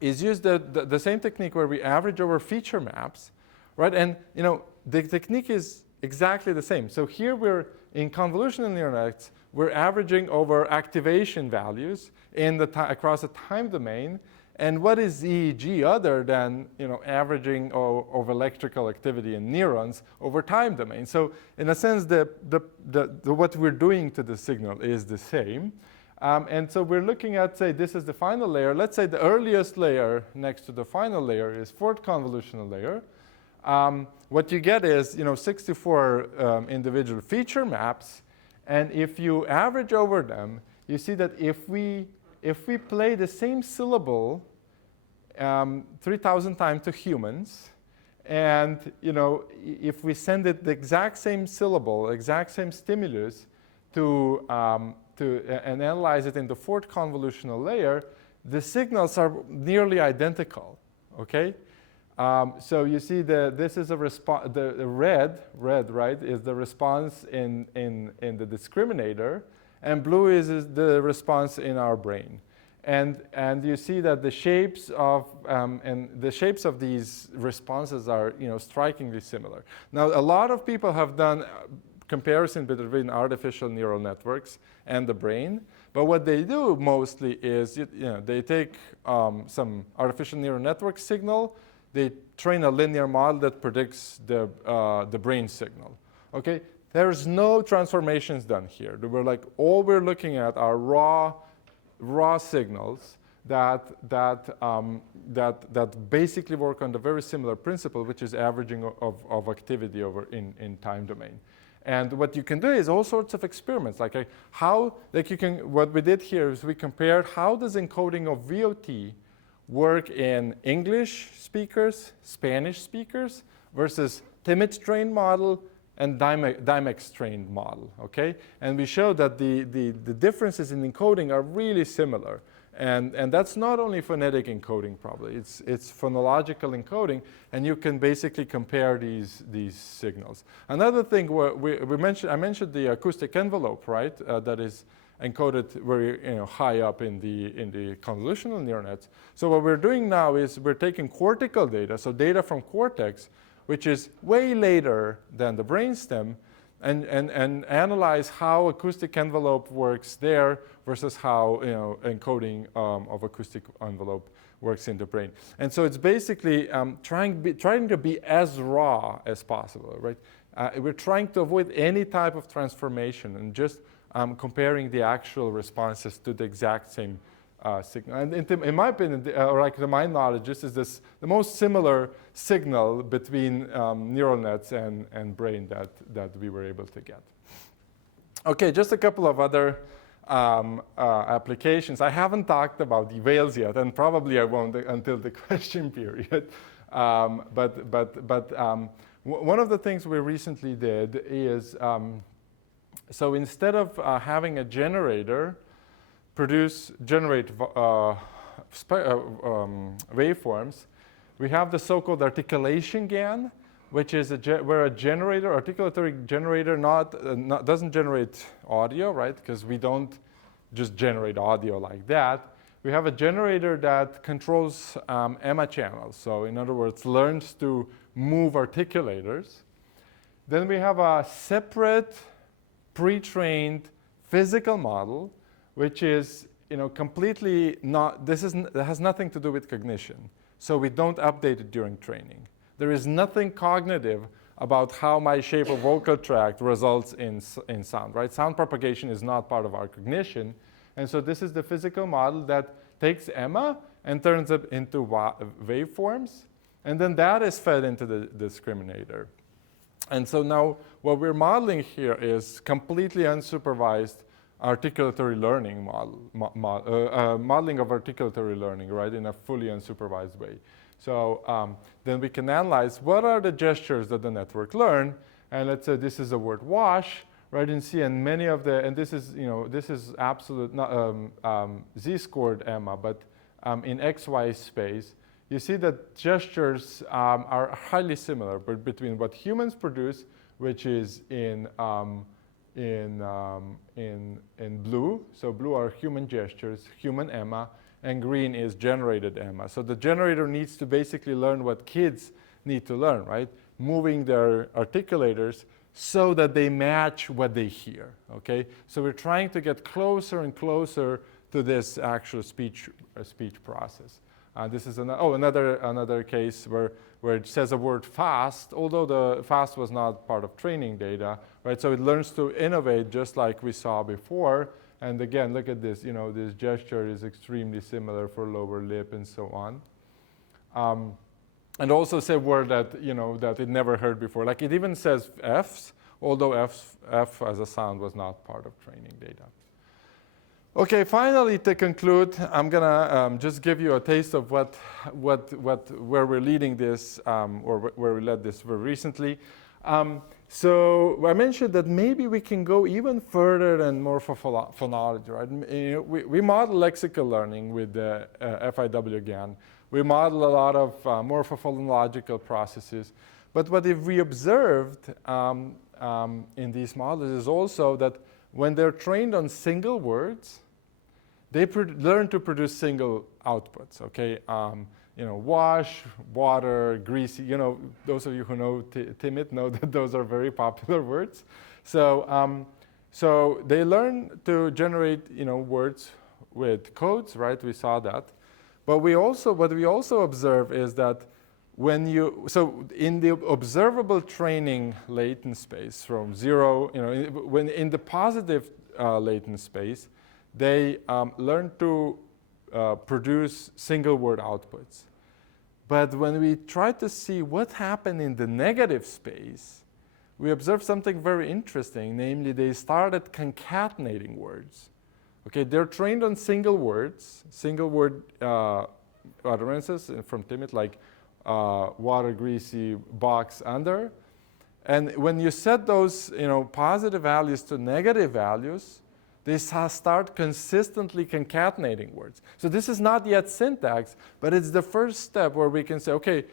is use the same technique where we average over feature maps, right? And the technique is exactly the same. So here we're in convolutional neural nets, we're averaging over activation values across a time domain. And what is EEG other than averaging of electrical activity in neurons over time domain? So in a sense, what we're doing to the signal is the same. And so we're looking at, say, this is the final layer. Let's say the earliest layer next to the final layer is 4th convolutional layer. What you get is 64 individual feature maps. And if you average over them, you see that if we play the same syllable 3,000 times to humans, and if we send it the exact same syllable, exact same stimulus and analyze it in the 4th convolutional layer, the signals are nearly identical. Okay, so you see this is a response. The red, right, is the response in the discriminator, and blue is the response in our brain. And you see that the shapes of these responses are strikingly similar. Now a lot of people have done comparison between artificial neural networks and the brain, but what they do mostly is they take some artificial neural network signal, they train a linear model that predicts the brain signal. Okay, there's no transformations done here. All we're looking at are raw signals that basically work on the very similar principle, which is averaging of activity over in time domain. And what you can do is all sorts of experiments, what we did here is we compared how does encoding of VOT work in English speakers, Spanish speakers, versus Timmins trained model and Dymex trained model, okay? And we showed that the differences in encoding are really similar. And that's not only phonetic encoding probably, it's phonological encoding, and you can basically compare these signals. Another thing I mentioned the acoustic envelope, right? That is encoded very high up in the convolutional neural nets. So what we're doing now is we're taking cortical data, so data from cortex, which is way later than the brainstem, and analyze how acoustic envelope works there versus how encoding of acoustic envelope works in the brain. And so it's basically trying to be as raw as possible, right? We're trying to avoid any type of transformation and just comparing the actual responses to the exact same signal. And in my opinion, to my knowledge, this is the most similar signal between neural nets and brain that we were able to get. Okay, just a couple of other applications. I haven't talked about the whales yet, and probably I won't until the question period. But one of the things we recently did is, so instead of having a generator generate waveforms, we have the so-called articulation GAN, which is where a generator, articulatory generator, doesn't generate audio, right? Because we don't just generate audio like that. We have a generator that controls EMMA channels. So in other words, learns to move articulators. Then we have a separate pre-trained physical model, which is completely not, that has nothing to do with cognition. So we don't update it during training. There is nothing cognitive about how my shape of vocal tract results in sound, right? Sound propagation is not part of our cognition. And so this is the physical model that takes Emma and turns it into waveforms. And then that is fed into the discriminator. And so now what we're modeling here is completely unsupervised articulatory learning modeling of articulatory learning, right, in a fully unsupervised way. So then we can analyze what are the gestures that the network learn. And let's say this is the word wash, right? And see, and many of the, and this is, this is absolute, z-scored Emma, but in XY space, you see that gestures are highly similar between what humans produce, which is in blue. So blue are human gestures, human Emma, and green is generated Emma. So the generator needs to basically learn what kids need to learn, right? Moving their articulators so that they match what they hear, okay? So we're trying to get closer and closer to this actual speech process. This is another case where it says a word fast, although the fast was not part of training data, right? So it learns to innovate just like we saw before. And again, look at this, this gesture is extremely similar for lower lip and so on. And also say a word that, that it never heard before. Like it even says F's, although F as a sound was not part of training data. Okay, finally, to conclude, I'm gonna just give you a taste of where we're leading this, or where we led this very recently. So I mentioned that maybe we can go even further than more for phonology, right? We model lexical learning with the FIW-GAN. We model a lot of morphophonological processes. But what we observed in these models is also that when they're trained on single words, they learn to produce single outputs, okay? Wash, water, greasy, those of you who know Timid know that those are very popular words. So, so they learn to generate, words with codes, right? We saw that. But what we also observe is that so in the observable training latent space from 0, when in the positive latent space, they learn to produce single word outputs. But when we try to see what happened in the negative space, we observed something very interesting, namely they started concatenating words. Okay, they're trained on single words, single word utterances from Timid, like water, greasy, box, under. And when you set those positive values to negative values, they start consistently concatenating words. So this is not yet syntax, but it's the first step where we can say, okay,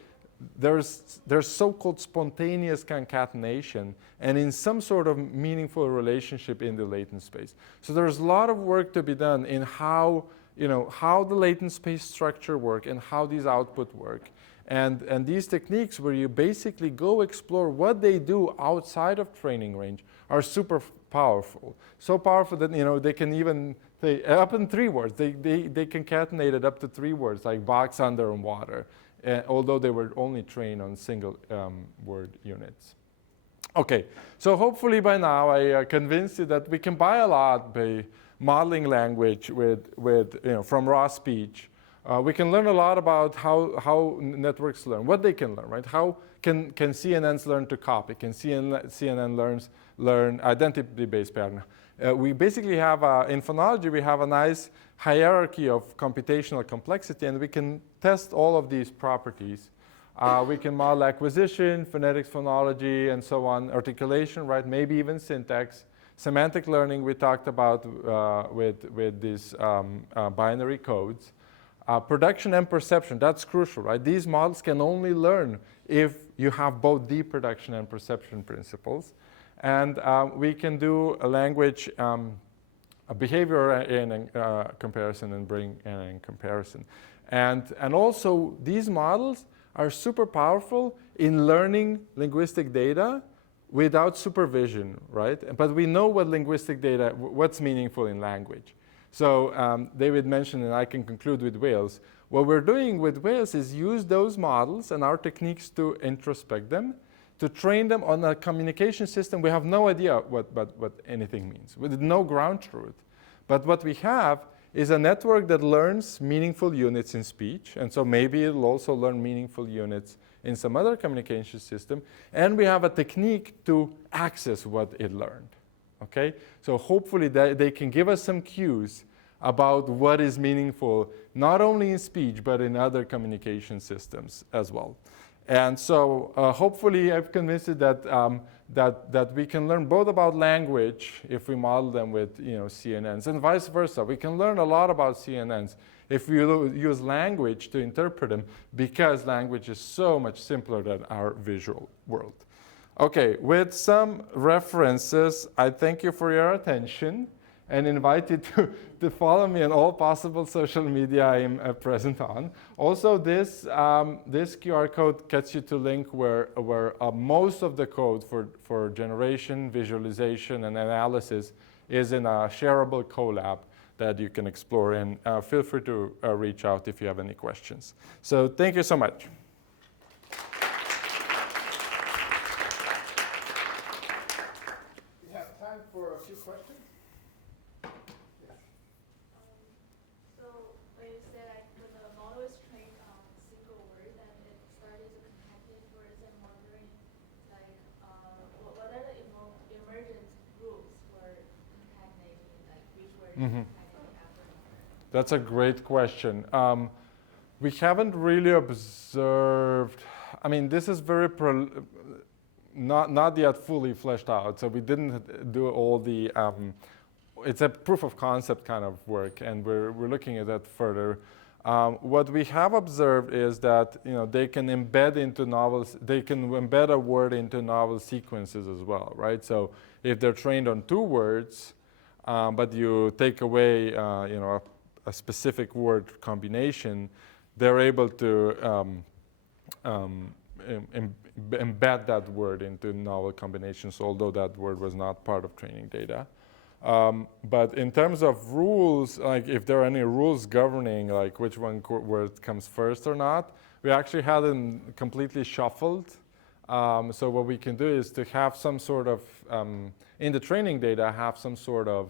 there's so-called spontaneous concatenation and in some sort of meaningful relationship in the latent space. So there's a lot of work to be done in how the latent space structure work and how these output work. And these techniques where you basically go explore what they do outside of training range are super powerful. So powerful that they can even say up in 3 words. They concatenated up to 3 words like box, under, and water, although they were only trained on single word units. Okay, so hopefully by now I convinced you that we can buy a lot by modeling language from raw speech. We can learn a lot about how networks learn, what they can learn, right? How can CNNs learn to copy? Can CNN learn identity-based pattern? We basically have, in phonology, we have a nice hierarchy of computational complexity, and we can test all of these properties. We can model acquisition, phonetics, phonology, and so on, articulation, right? Maybe even syntax. Semantic learning we talked about with these binary codes. Production and perception, that's crucial, right? These models can only learn if you have both deep production and perception principles. And we can do a language, a behavior comparison and brain comparison. And also, these models are super powerful in learning linguistic data without supervision, right? But we know what linguistic data, what's meaningful in language. So David mentioned, and I can conclude with whales. What we're doing with whales is use those models and our techniques to introspect them, to train them on a communication system. We have no idea what anything means, with no ground truth. But what we have is a network that learns meaningful units in speech, and so maybe it'll also learn meaningful units in some other communication system, and we have a technique to access what it learned. Okay? So hopefully they can give us some cues about what is meaningful, not only in speech, but in other communication systems as well. And so hopefully I've convinced you that, that we can learn both about language if we model them with CNNs, and vice versa. We can learn a lot about CNNs if we use language to interpret them, because language is so much simpler than our visual world. Okay, with some references, I thank you for your attention and invite you to follow me on all possible social media I'm present on. Also, this QR code gets you to link where most of the code for generation, visualization, and analysis is in a shareable Colab that you can explore, and feel free to reach out if you have any questions. So thank you so much. We have time for a few questions. So when you say like when the model is trained on single words and it started to concatenate words, I'm wondering like what are the emergent rules for concatenating, like which word concatenate after another? That's a great question. We haven't really observed, I mean, this is very not yet fully fleshed out, so we didn't do all the, it's a proof of concept kind of work, and we're looking at that further. What we have observed is that they can embed into novels, they can embed a word into novel sequences as well, right? So if they're trained on 2 words, but you take away a specific word combination, they're able to embed that word into novel combinations, although that word was not part of training data. But in terms of rules, like if there are any rules governing like which word comes first or not, we actually had them completely shuffled. So what we can do is to have some sort of, in the training data, have some sort of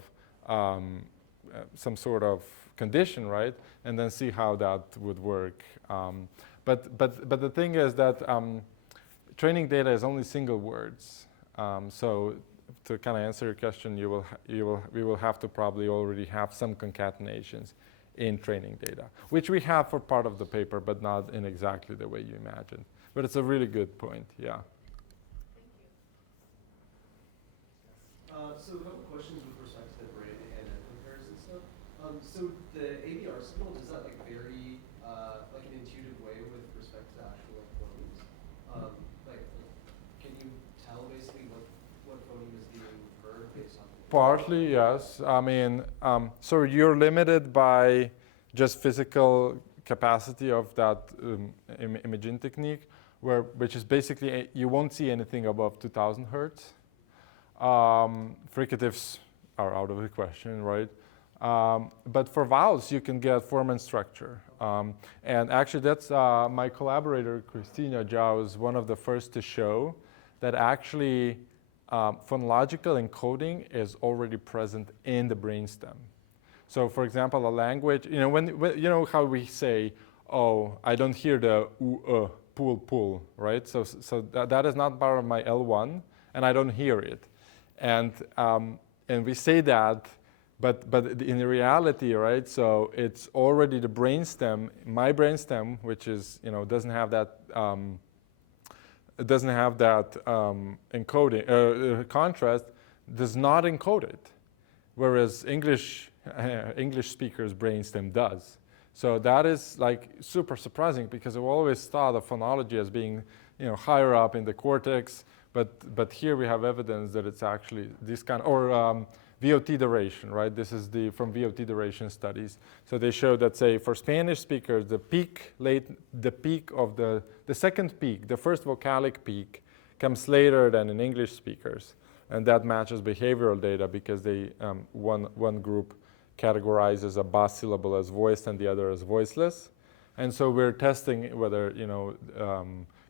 condition, right? And then see how that would work. But the thing is that training data is only single words. So to kind of answer your question, we will have to probably already have some concatenations in training data, which we have for part of the paper, but not in exactly the way you imagined. But it's a really good point, yeah. So a couple questions with respect to the brain and comparison stuff. So the ABR signal, does that like vary like an intuitive way with respect to actual phonemes? Can you tell basically what phoneme is being heard based on? Partly, yes. I mean, so you're limited by just physical capacity of that imaging technique, which is basically you won't see anything above 2000 hertz. Fricatives are out of the question, right? But for vowels, you can get form and structure. And actually, that's my collaborator, Christina Zhao, is one of the first to show that actually phonological encoding is already present in the brainstem. So for example, a language, when you know how we say, oh, I don't hear the pull, pull, right? So that is not part of my L1, and I don't hear it. And we say that, but in reality, right? So it's already the brainstem, my brainstem, which is doesn't have that encoding contrast, does not encode it, whereas English speakers' brainstem does. So that is like super surprising because I've always thought of phonology as being higher up in the cortex. But here we have evidence that it's actually this kind of, or VOT duration, right? This is from VOT duration studies. So they show that, say, for Spanish speakers, the second peak, the first vocalic peak, comes later than in English speakers, and that matches behavioral data because one group categorizes a bas syllable as voiced and the other as voiceless. And so we're testing whether,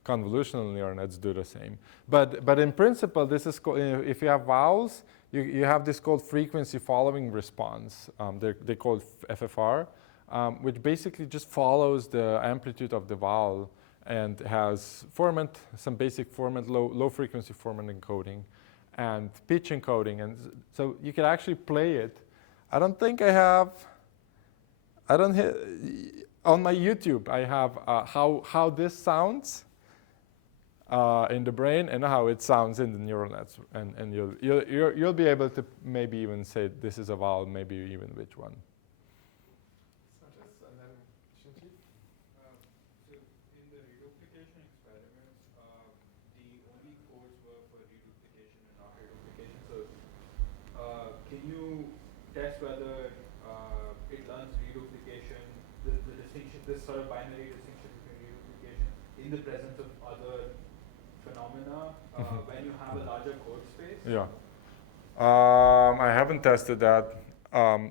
convolutional neural nets do the same. But in principle, this is if you have vowels, you have this called frequency following response. They call it FFR, which basically just follows the amplitude of the vowel and has formant, some basic formant, low frequency formant encoding, and pitch encoding. And so you can actually play it. I don't think I have. On my YouTube, I have how this sounds in the brain and how it sounds in the neural nets, and you'll be able to maybe even say this is a vowel, maybe even which one. And then Shinji? So in the reduplication experiments, the only codes were for reduplication and not reduplication. So can you test whether it learns reduplication, the distinction, this sort of binary distinction between reduplication in the presence of other phenomena when you have a larger code space? Yeah. I haven't tested that.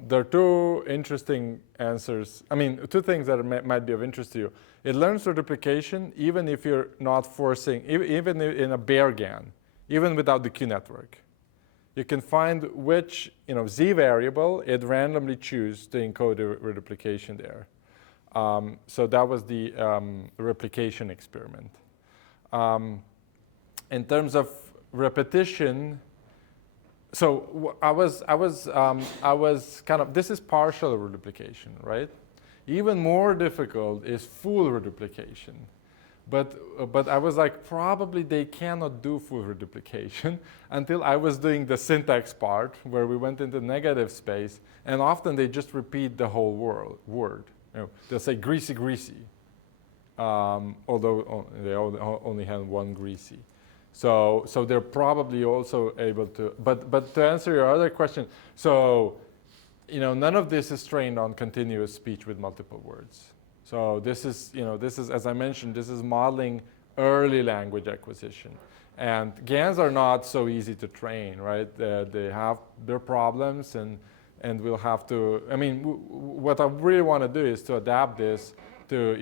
There are two interesting answers. I mean, two things that might be of interest to you. It learns reduplication even if you're not forcing, even in a bare GAN, even without the Q network. You can find which Z variable it randomly chooses to encode the reduplication there. So that was the replication experiment. In terms of repetition, so I was kind of, this is partial reduplication, right? Even more difficult is full reduplication. But I was like, probably they cannot do full reduplication until I was doing the syntax part where we went into negative space, and often they just repeat the whole word. They'll say greasy, greasy, although they only have one greasy. So they're probably also able to, but to answer your other question, so none of this is trained on continuous speech with multiple words. So this is, as I mentioned, this is modeling early language acquisition. And GANs are not so easy to train, right? They have their problems, and we'll have to, I mean, what I really want to do is to adapt this to,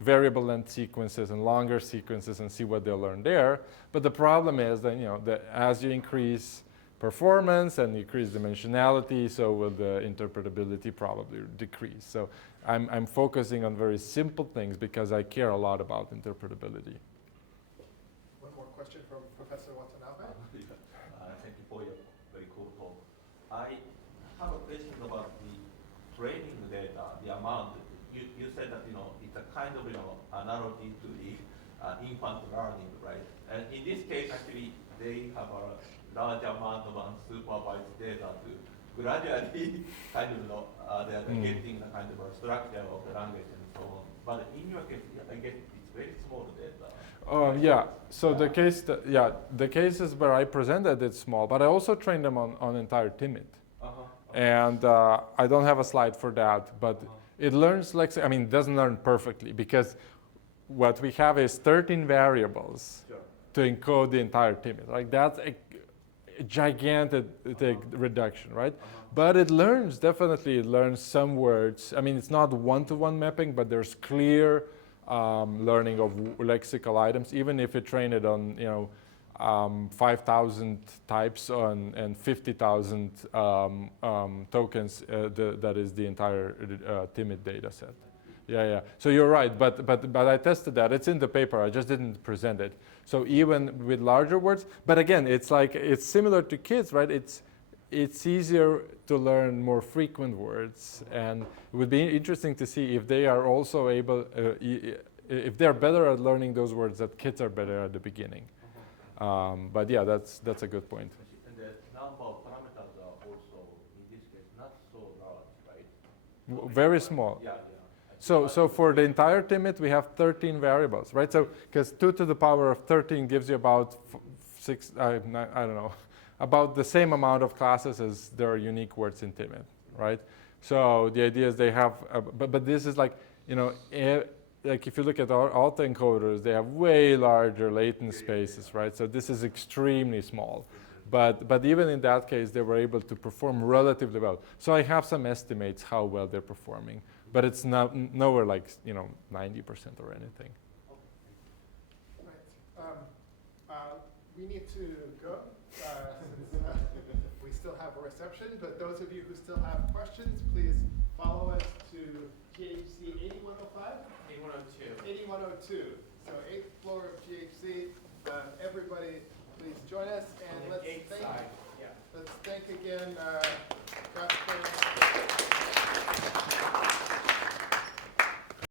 variable length sequences and longer sequences and see what they'll learn there. But the problem is that, that as you increase performance and increase dimensionality, so will the interpretability probably decrease. So I'm focusing on very simple things because I care a lot about interpretability. One more question from Professor Watanabe. Thank you for your very cool talk. I have a question about the training data, the amount. You said that it's a kind of analogy to the infant learning, right? And in this case, actually, they have a large amount of unsupervised data to gradually kind of they are getting the kind of a structure of the language and so on. But in your case, I guess it's very small data. Yeah. So the case, the cases where I presented it's small, but I also trained them on entire timid. And I don't have a slide for that, but it learns it doesn't learn perfectly because what we have is 13 variables to encode the entire timid. Like that's a gigantic reduction, right? But it learns, definitely it learns some words. I mean, it's not one-to-one mapping, but there's clear learning of lexical items, even if you train it on, 5,000 types and 50,000 tokens, that is the entire timid data set. Yeah. So you're right, but I tested that. It's in the paper. I just didn't present it. So even with larger words, but again, it's similar to kids, right? It's easier to learn more frequent words, and it would be interesting to see if they are also able, if they're better at learning those words that kids are better at the beginning. But yeah, that's a good point. And the number of parameters are also, in this case, not so large, right? Very small. Yeah. So for the entire timid, we have 13 variables, right? So because 2 to the power of 13 gives you about I don't know, about the same amount of classes as there are unique words in timid, right? So the idea is they have, but this is like if you look at our autoencoders, they have way larger latent spaces, right? So this is extremely small. But even in that case, they were able to perform relatively well. So I have some estimates how well they're performing, but it's not nowhere like 90% or anything. Right. We need to go since we still have a reception. But those of you who still have questions, please follow us to GHC 8105? 8102. 8102. So 8th floor of GHC. Everybody, please join us. And let's thank again